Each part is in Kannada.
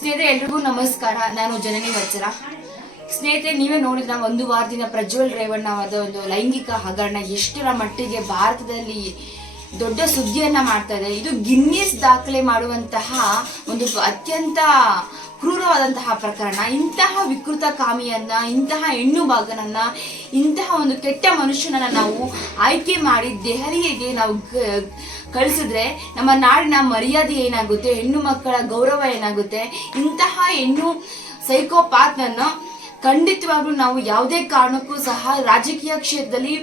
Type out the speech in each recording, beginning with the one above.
ಸ್ನೇಹಿತರೆ, ಎಲ್ರಿಗೂ ನಮಸ್ಕಾರ. ನಾನು ಜನನಿ ವಜ್ರ. ಸ್ನೇಹಿತರೆ, ನೀವೇ ನೋಡಿದ ಒಂದು ವಾರದಿಂದ ಪ್ರಜ್ವಲ್ ರೇವಣ್ಣ ಅವರ ಒಂದು ಲೈಂಗಿಕ ಹಗರಣ ಎಷ್ಟರ ಮಟ್ಟಿಗೆ ಭಾರತದಲ್ಲಿ ದೊಡ್ಡ ಸುದ್ದಿಯನ್ನ ಮಾಡ್ತಾರೆ ಇದೆ. ಗಿನ್ನಿಸ್ ದಾಖಲೆ ಮಾಡುವಂತಹ ಒಂದು ಅತ್ಯಂತ ಕ್ರೂರವಾದಂತಹ ಪ್ರಕರಣ. ಇಂತಹ ವಿಕೃತ ಕಾಮಿಯನ್ನ, ಇಂತಹ ಹೆಣ್ಣು ಭಾಗನನ್ನ ಇಂತಹ ಒಂದು ಕೆಟ್ಟ ಮನುಷ್ಯನನ್ನ ನಾವು ಆಯ್ಕೆ ಮಾಡಿ ದೆಹಲಿಗೆ ನಾವು ಕಳಿಸಿದ್ರೆ ನಮ್ಮ ನಾಡಿನ ಮರ್ಯಾದೆ ಏನಾಗುತ್ತೆ? ಹೆಣ್ಣು ಮಕ್ಕಳ ಗೌರವ ಏನಾಗುತ್ತೆ? ಇಂತಹ ಹೆಣ್ಣು ಸೈಕೋಪಾತ್ನನ್ನು ಖಂಡಿತವಾಗ್ಲೂ ನಾವು ಯಾವುದೇ ಕಾರಣಕ್ಕೂ ಸಹ ರಾಜಕೀಯ ಕ್ಷೇತ್ರದಲ್ಲಿ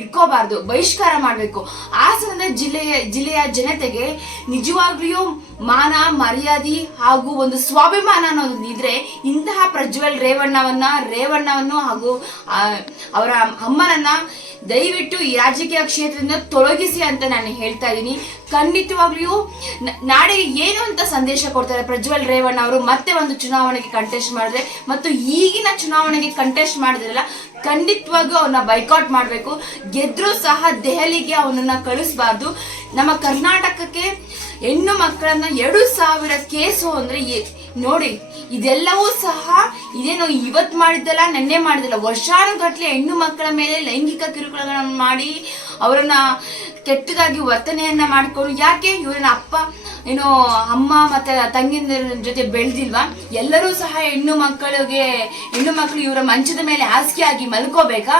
ಇಟ್ಕೋಬಾರ್ದು, ಬಹಿಷ್ಕಾರ ಮಾಡಬೇಕು. ಹಾಸನದ ಜಿಲ್ಲೆಯ ಜಿಲ್ಲೆಯ ಜನತೆಗೆ ನಿಜವಾಗ್ಲೂ ಮಾನ, ಮರ್ಯಾದೆ ಹಾಗೂ ಒಂದು ಸ್ವಾಭಿಮಾನ ಅನ್ನೋದು ಇದ್ರೆ ಇಂತಹ ಪ್ರಜ್ವಲ್ ರೇವಣ್ಣವನ್ನ, ರೇವಣ್ಣವನ್ನು ಹಾಗೂ ಅವರ ಅಮ್ಮನನ್ನ ದಯವಿಟ್ಟು ಈ ರಾಜಕೀಯ ಕ್ಷೇತ್ರದಿಂದ ತೊಲಗಿಸಿ ಅಂತ ನಾನು ಹೇಳ್ತಾ ಇದ್ದೀನಿ ಖಂಡಿತವಾಗ್ಲೂ ನಾಳೆ ಏನು ಅಂತ ಸಂದೇಶ ಕೊಡ್ತಾರೆ ಪ್ರಜ್ವಲ್ ರೇವಣ್ಣ ಅವರು ಮತ್ತೆ ಒಂದು ಚುನಾವಣೆಗೆ ಕಂಟೆಸ್ಟ್ ಮಾಡಿದ್ರೆ ಮತ್ತು ಈಗಿನ ಚುನಾವಣೆಗೆ ಕಂಟೆಸ್ಟ್ ಮಾಡಿದ್ರಲ್ಲ, ಖಂಡಿತವಾಗ್ಲೂ ಅವನ್ನ ಬೈಕಾಟ್ ಮಾಡಬೇಕು. ಗೆದ್ರೂ ಸಹ ದೆಹಲಿಗೆ ಅವನನ್ನ ಕಳಿಸಬಾರ್ದು. ನಮ್ಮ ಕರ್ನಾಟಕಕ್ಕೆ ಹೆಣ್ಣು ಮಕ್ಕಳನ್ನ ಎರಡು ಸಾವಿರ ಕೇಸು ಅಂದ್ರೆ ನೋಡಿ, ಇದೆಲ್ಲವೂ ಸಹ ಇದೇನು ಇವತ್ ಮಾಡಿದ್ದಲ್ಲ, ನೆನ್ನೆ ಮಾಡಿದ್ದಲ್ಲ. ವರ್ಷಾನುಗಟ್ಲೆ ಹೆಣ್ಣು ಮಕ್ಕಳ ಮೇಲೆ ಲೈಂಗಿಕ ಕಿರುಕುಳಗಳನ್ನು ಮಾಡಿ, ಅವರನ್ನ ಕೆಟ್ಟದಾಗಿ ವರ್ತನೆಯನ್ನ ಮಾಡ್ಕೊಂಡು, ಯಾಕೆ ಇವರನ್ನ ಅಪ್ಪ, ಏನು ಅಮ್ಮ ಮತ್ತೆ ತಂಗಿನ ಜೊತೆ ಬೆಳೆದಿಲ್ವಾ? ಎಲ್ಲರೂ ಸಹ ಹೆಣ್ಣು ಮಕ್ಕಳಿಗೆ, ಹೆಣ್ಣು ಮಕ್ಕಳು ಇವರ ಮಂಚದ ಮೇಲೆ ಹಾಸಿಗೆಯಾಗಿ ಮಲ್ಕೋಬೇಕಾ?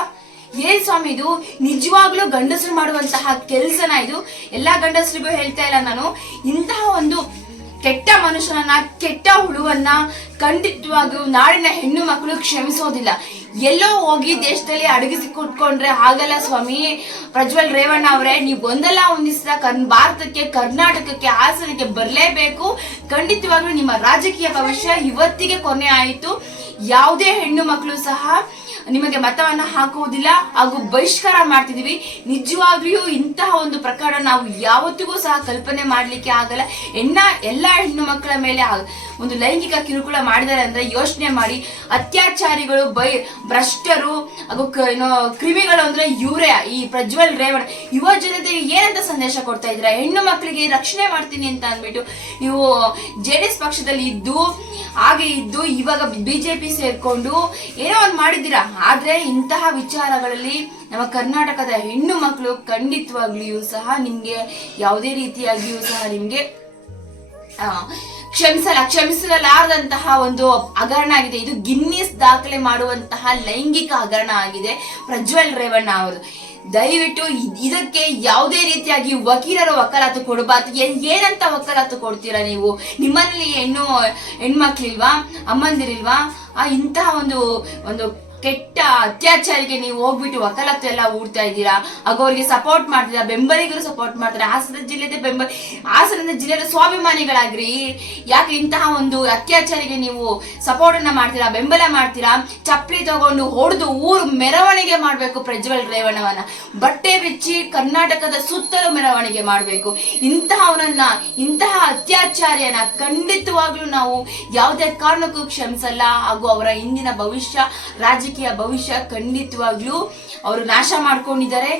ಏನ್ ಸ್ವಾಮಿ, ಇದು ನಿಜವಾಗ್ಲೂ ಗಂಡಸರು ಮಾಡುವಂತಹ ಕೆಲಸನ ಇದು? ಎಲ್ಲಾ ಗಂಡಸರಿಗೂ ಹೇಳ್ತಾ ಇಲ್ಲ ನಾನು. ಇಂತಹ ಒಂದು ಕೆಟ್ಟ ಮನುಷ್ಯನನ್ನ, ಕೆಟ್ಟ ಹುಳುವನ್ನ ಖಂಡಿತವಾಗಿಯೂ ನಾಡಿನ ಹೆಣ್ಣು ಮಕ್ಕಳು ಕ್ಷಮಿಸೋದಿಲ್ಲ. ಎಲ್ಲೋ ಹೋಗಿ ದೇಶದಲ್ಲಿ ಅಡಗಿಸಿ ಕುಟ್ಕೊಂಡ್ರೆ ಆಗಲ್ಲ ಸ್ವಾಮಿ. ಪ್ರಜ್ವಲ್ ರೇವಣ್ಣ ಅವರೇ, ನೀವು ಒಂದಲ್ಲ ಒಂದಿಸಿದ ಕನ್ ಭಾರತಕ್ಕೆ, ಕರ್ನಾಟಕಕ್ಕೆ, ಹಾಸನಕ್ಕೆ ಬರಲೇಬೇಕು. ಖಂಡಿತವಾಗ್ಲೂ ನಿಮ್ಮ ರಾಜಕೀಯ ಭವಿಷ್ಯ ಇವತ್ತಿಗೆ ಕೊನೆ ಆಯಿತು. ಯಾವುದೇ ಹೆಣ್ಣು ಮಕ್ಕಳು ಸಹ ನಿಮಗೆ ಮತವನ್ನ ಹಾಕುವುದಿಲ್ಲ ಹಾಗೂ ಬಹಿಷ್ಕಾರ ಮಾಡ್ತಿದೀವಿ ನಿಜವಾಗ್ಲೂ ಇಂತಹ ಒಂದು ಪ್ರಕರಣ ನಾವು ಯಾವತ್ತಿಗೂ ಸಹ ಕಲ್ಪನೆ ಮಾಡ್ಲಿಕ್ಕೆ ಆಗಲ್ಲ. ಎನ್ನ ಎಲ್ಲ ಹೆಣ್ಣು ಮಕ್ಕಳ ಮೇಲೆ ಒಂದು ಲೈಂಗಿಕ ಕಿರುಕುಳ ಮಾಡಿದ್ದಾರೆ ಅಂದ್ರೆ ಯೋಚನೆ ಮಾಡಿ. ಅತ್ಯಾಚಾರಿಗಳು, ಬೈ ಭ್ರಷ್ಟರು ಹಾಗೂ ಏನೋ ಕ್ರಿಮಿಗಳು ಅಂದ್ರೆ ಇವರೇ, ಈ ಪ್ರಜ್ವಲ್ ರೇವಣ ಯುವ ಜನತೆಗೆ ಏನಂತ ಸಂದೇಶ ಕೊಡ್ತಾ ಇದ್ರ ಹೆಣ್ಣು ಮಕ್ಕಳಿಗೆ ರಕ್ಷಣೆ ಮಾಡ್ತೀನಿ ಅಂತ ಅಂದ್ಬಿಟ್ಟು ನೀವು ಜೆ ಡಿ ಎಸ್ ಪಕ್ಷದಲ್ಲಿ ಇದ್ದು, ಹಾಗೆ ಇದ್ದು, ಇವಾಗ ಬಿಜೆಪಿ ಸೇರ್ಕೊಂಡು ಏನೋ ಒಂದು ಮಾಡಿದ್ದೀರಾ? ಆದ್ರೆ ಇಂತಹ ವಿಚಾರಗಳಲ್ಲಿ ನಮ್ಮ ಕರ್ನಾಟಕದ ಹೆಣ್ಣು ಮಕ್ಕಳು ಖಂಡಿತವಾಗ್ಲಿಯೂ ಸಹ ನಿಮ್ಗೆ ಯಾವುದೇ ರೀತಿಯಾಗಿಯೂ ಸಹ ನಿಮ್ಗೆ ಕ್ಷಮಿಸಲ, ಕ್ಷಮಿಸಲಾರದಂತಹ ಒಂದು ಹಗರಣ ಆಗಿದೆ. ಇದು ಗಿನ್ನಿಸ್ ದಾಖಲೆ ಮಾಡುವಂತಹ ಲೈಂಗಿಕ ಹಗರಣ ಆಗಿದೆ. ಪ್ರಜ್ವಲ್ ರೇವಣ್ಣ ಅವರು, ದಯವಿಟ್ಟು ಇದ್- ಇದಕ್ಕೆ ಯಾವುದೇ ರೀತಿಯಾಗಿ ವಕೀಲರು ವಕಾಲತ್ತು ಕೊಡಬಾರ್ದು. ಏನ್- ಏನಂತ ವಕಾಲತ್ತು ಕೊಡ್ತೀರಾ ನೀವು? ನಿಮ್ಮಲ್ಲಿ ಹೆಣ್ಣು, ಹೆಣ್ಮಕ್ಳಿಲ್ವಾ? ಅಮ್ಮಂದಿರಿಲ್ವಾ? ಆ, ಇಂತಹ ಒಂದು ಒಂದು ಕೆಟ್ಟ ಅತ್ಯಾಚಾರಿಗೆ ನೀವು ಹೋಗ್ಬಿಟ್ಟು ವಕಾಲತ್ತು ಎಲ್ಲ ಊಡ್ತಾ ಇದ್ದೀರಾ? ಹಾಗೂ ಅವರಿಗೆ ಸಪೋರ್ಟ್ ಮಾಡ್ತೀರಾ? ಬೆಂಬಲಿಗರು ಸಪೋರ್ಟ್ ಮಾಡ್ತಾರೆ. ಹಾಸನ ಜಿಲ್ಲೆದ ಬೆಂಬಲ ಹಾಸನದ ಜಿಲ್ಲೆಯ ಸ್ವಾಭಿಮಾನಿಗಳಾಗ್ರಿ. ಯಾಕೆ ಇಂತಹ ಒಂದು ಅತ್ಯಾಚಾರಿಗೆ ನೀವು ಸಪೋರ್ಟ್ ಅನ್ನ ಮಾಡ್ತೀರಾ? ಬೆಂಬಲ ಮಾಡ್ತೀರಾ? ಚಪ್ಪಲಿ ತಗೊಂಡು ಹೊಡೆದು ಊರು ಮೆರವಣಿಗೆ ಮಾಡ್ಬೇಕು ಪ್ರಜ್ವಲ್ ರೇವಣ್ಣವನ್ನ ಬಟ್ಟೆ ಬಿಚ್ಚಿ ಕರ್ನಾಟಕದ ಸುತ್ತಲೂ ಮೆರವಣಿಗೆ ಮಾಡ್ಬೇಕು. ಇಂತಹವನನ್ನ, ಇಂತಹ ಅತ್ಯಾಚಾರಿಯನ್ನ ಖಂಡಿತವಾಗ್ಲೂ ನಾವು ಯಾವುದೇ ಕಾರಣಕ್ಕೂ ಕ್ಷಮಿಸಲ್ಲ. ಹಾಗೂ ಅವರ ಇಂದಿನ ಭವಿಷ್ಯ ರಾಜಕೀಯ ಭವಿಷ್ಯ ಖಂಡಿತವಾಗ್ಲೂ ಅವರು ನಾಶ ಮಾಡ್ಕೊಂಡಿದ್ದಾರೆ.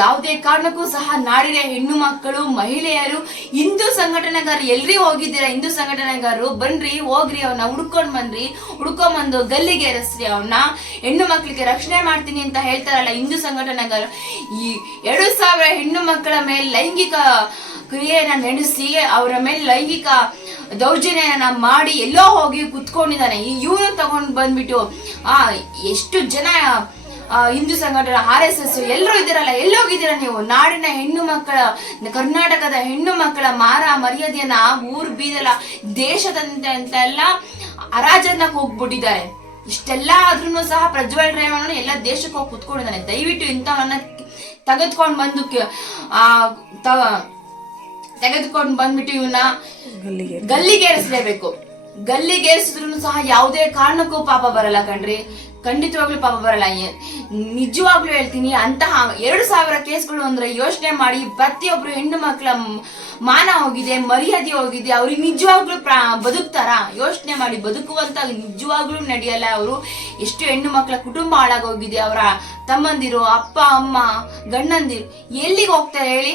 ಯಾವುದೇ ಕಾರಣಕ್ಕೂ ಸಹ ನಾಡಿನ ಹೆಣ್ಣು ಮಕ್ಕಳು, ಮಹಿಳೆಯರು, ಹಿಂದೂ ಸಂಘಟನೆಗಾರರು ಎಲ್ರಿ ಹೋಗಿದ್ದೀರಾ? ಹಿಂದೂ ಸಂಘಟನೆಗಾರರು ಬನ್ರಿ, ಹೋಗ್ರಿ ಅವನ್ನ ಹುಡ್ಕೊಂಡ್ ಬನ್ರಿ, ಹುಡ್ಕೊಂಡ್ ಬಂದು ಗಲ್ಲಿಗೆ ಏರಿಸ್ರಿ ಅವನ್ನ ಹೆಣ್ಣು ಮಕ್ಕಳಿಗೆ ರಕ್ಷಣೆ ಮಾಡ್ತೀನಿ ಅಂತ ಹೇಳ್ತಾರಲ್ಲ ಹಿಂದೂ ಸಂಘಟನೆಗಾರರು. ಈ ಎರಡು ಸಾವಿರ ಹೆಣ್ಣು ಮಕ್ಕಳ ಮೇಲೆ ಲೈಂಗಿಕ ಕ್ರಿಯೆಯನ್ನ ನಡೆಸಿ, ಅವರ ಮೇಲೆ ಲೈಂಗಿಕ ದೌರ್ಜನ್ಯನ ಮಾಡಿ ಎಲ್ಲೋ ಹೋಗಿ ಕುತ್ಕೊಂಡಿದ್ದಾನೆ. ಇವನು ತಗೊಂಡ್ ಬಂದ್ಬಿಟ್ಟು, ಆ, ಎಷ್ಟು ಜನ ಹಿಂದೂ ಸಂಘಟನೆ, ಆರ್ ಎಸ್ ಎಸ್ ಎಲ್ಲರೂ ಇದ್ದೀರಲ್ಲ, ಎಲ್ಲೋಗಿದ್ದೀರಾ ನೀವು? ನಾಡಿನ ಹೆಣ್ಣು ಮಕ್ಕಳ, ಕರ್ನಾಟಕದ ಹೆಣ್ಣು ಮಕ್ಕಳ ಮಾರ ಮರ್ಯಾದೆಯನ್ನ ಊರ್ ಬೀದಲ, ದೇಶದಂತೆ ಅಂತ ಎಲ್ಲ ಅರಾಜನ್ನ ಹೋಗ್ಬಿಟ್ಟಿದ್ದಾರೆ. ಇಷ್ಟೆಲ್ಲ ಆದ್ರೂ ಸಹ ಪ್ರಜ್ವಲ್ ರೇವಣ್ಣ ಎಲ್ಲ ದೇಶಕ್ಕೆ ಹೋಗಿ ಕುತ್ಕೊಂಡಿದ್ದಾನೆ. ದಯವಿಟ್ಟು ಇಂಥವನ್ನ ತೆಗೆದುಕೊಂಡು ಬಂದು ಆ ತೆಗೆದುಕೊಂಡು ಬಂದ್ಬಿಟ್ಟು ಇವನ್ನ ಗಲ್ಲಿಗೇರಿಸಲೇಬೇಕು. ಗಲ್ಲಿಗೇರಿಸಿದ್ರು ಸಹ ಯಾವುದೇ ಕಾರಣಕ್ಕೂ ಪಾಪ ಬರಲ್ಲ ಕಣ್ರಿ. ಖಂಡಿತವಾಗ್ಲೂ ಪಾಪ ಬರಲ್ಲ. ನಿಜವಾಗ್ಲೂ ಹೇಳ್ತೀನಿ ಅಂತಹ ಎರಡು ಸಾವಿರ ಕೇಸ್ಗಳು ಅಂದ್ರೆ ಯೋಚನೆ ಮಾಡಿ ಪ್ರತಿಯೊಬ್ರು ಹೆಣ್ಣು ಮಕ್ಕಳ ಮಾನ ಹೋಗಿದೆ ಮರ್ಯಾದೆ ಹೋಗಿದೆ ಅವ್ರಿಗೆ ನಿಜವಾಗ್ಲೂ ಪ್ರಾ ಬದುಕ್ತಾರ? ಯೋಚನೆ ಮಾಡಿ ಬದುಕುವಂತ ನಿಜವಾಗ್ಲೂ ನಡೆಯಲ್ಲ ಅವರು. ಎಷ್ಟು ಹೆಣ್ಣು ಮಕ್ಕಳ ಕುಟುಂಬ ಹಾಳಾಗೋಗಿದೆ ಅವರ ತಮ್ಮಂದಿರು ಅಪ್ಪ ಅಮ್ಮ ಗಂಡಂದಿರು. ಎಲ್ಲಿಗೆ ಹೋಗ್ತಾರೆ ಹೇಳಿ?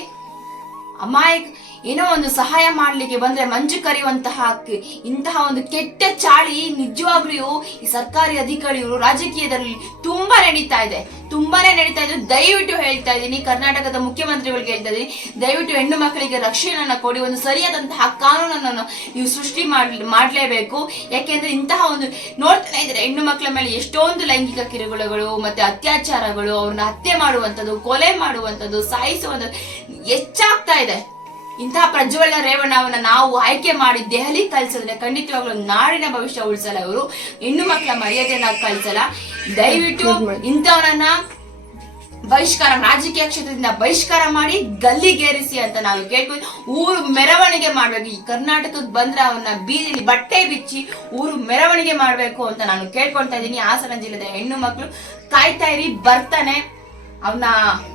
ಅಮಾಯಕ ಏನೋ ಒಂದು ಸಹಾಯ ಮಾಡ್ಲಿಕ್ಕೆ ಬಂದ್ರೆ ಮಂಜು ಕರೆಯುವಂತಹ ಇಂತಹ ಒಂದು ಕೆಟ್ಟ ಚಾಳಿ ನಿಜವಾಗ್ಲೂ ಈ ಸರ್ಕಾರಿ ಅಧಿಕಾರಿಗಳು ರಾಜಕೀಯದಲ್ಲಿ ತುಂಬಾ ನಡೀತಾ ಇದೆ. ತುಂಬಾನೇ ನಡೀತಾ ಇದೆ. ದಯವಿಟ್ಟು ಹೇಳ್ತಾ ಇದ್ದೀನಿ, ಕರ್ನಾಟಕದ ಮುಖ್ಯಮಂತ್ರಿಗಳಿಗೆ ಹೇಳ್ತಾ ಇದ್ದೀನಿ, ದಯವಿಟ್ಟು ಹೆಣ್ಣು ಮಕ್ಕಳಿಗೆ ರಕ್ಷಣೆಯನ್ನ ಕೊಡಿ, ಒಂದು ಸರಿಯಾದಂತಹ ಕಾನೂನನ್ನು ನೀವು ಸೃಷ್ಟಿ ಮಾಡ್, ಮಾಡ್ಲೇಬೇಕು. ಯಾಕೆಂದ್ರೆ ಇಂತಹ ಒಂದು ನೋಡ್ತಾನೆ ಇದ್ರೆ ಹೆಣ್ಣು ಮಕ್ಕಳ ಮೇಲೆ ಎಷ್ಟೊಂದು ಲೈಂಗಿಕ ಕಿರುಕುಳಗಳು ಮತ್ತೆ ಅತ್ಯಾಚಾರಗಳು, ಅವ್ರನ್ನ ಹತ್ಯೆ ಮಾಡುವಂಥದ್ದು, ಕೊಲೆ ಮಾಡುವಂಥದ್ದು, ಸಾಯಿಸುವಂಥದ್ದು ಹೆಚ್ಚಾಗ್ತಾ ಇದೆ. ಇಂತಹ ಪ್ರಜ್ವಲ ರೇವಣ್ಣವನ್ನ ನಾವು ಆಯ್ಕೆ ಮಾಡಿ ದೆಹಲಿ ಕಲ್ಸಿದ್ರೆ ಖಂಡಿತವಾಗ್ಲೂ ನಾಡಿನ ಭವಿಷ್ಯ ಉಳಿಸಲ್ಲ ಅವರು ಹೆಣ್ಣು ಮಕ್ಕಳ ಮರ್ಯಾದೆಯನ್ನ ಕಲ್ಸಲ್ಲ ದಯವಿಟ್ಟು ಇಂಥವರನ್ನ ಬಹಿಷ್ಕಾರ ರಾಜಕೀಯ ಕ್ಷೇತ್ರದಿಂದ ಬಹಿಷ್ಕಾರ ಮಾಡಿ ಗಲ್ಲಿಗೇರಿಸಿ ಅಂತ ನಾವು ಕೇಳ್ಕೊಂಡು ಊರು ಮೆರವಣಿಗೆ ಮಾಡ್ಬೇಕು. ಈ ಕರ್ನಾಟಕಕ್ಕೆ ಬಂದ್ರೆ ಅವನ್ನ ಬೀದಿ ಬಟ್ಟೆ ಬಿಚ್ಚಿ ಊರು ಮೆರವಣಿಗೆ ಮಾಡ್ಬೇಕು ಅಂತ ನಾನು ಕೇಳ್ಕೊಳ್ತಾ ಇದ್ದೀನಿ. ಹಾಸನ ಜಿಲ್ಲೆದ ಹೆಣ್ಣು ಮಕ್ಕಳು ಕಾಯ್ತಾ ಇರಿ, ಬರ್ತಾನೆ. ಅವನ್ನ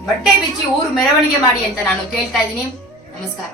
ಬಟ್ಟೆ ಬಿಚ್ಚಿ ಊರು ಮೆರವಣಿಗೆ ಮಾಡಿ ಅಂತ ನಾನು ಕೇಳ್ತಾ ಇದ್ದೀನಿ. ನಮಸ್ಕಾರ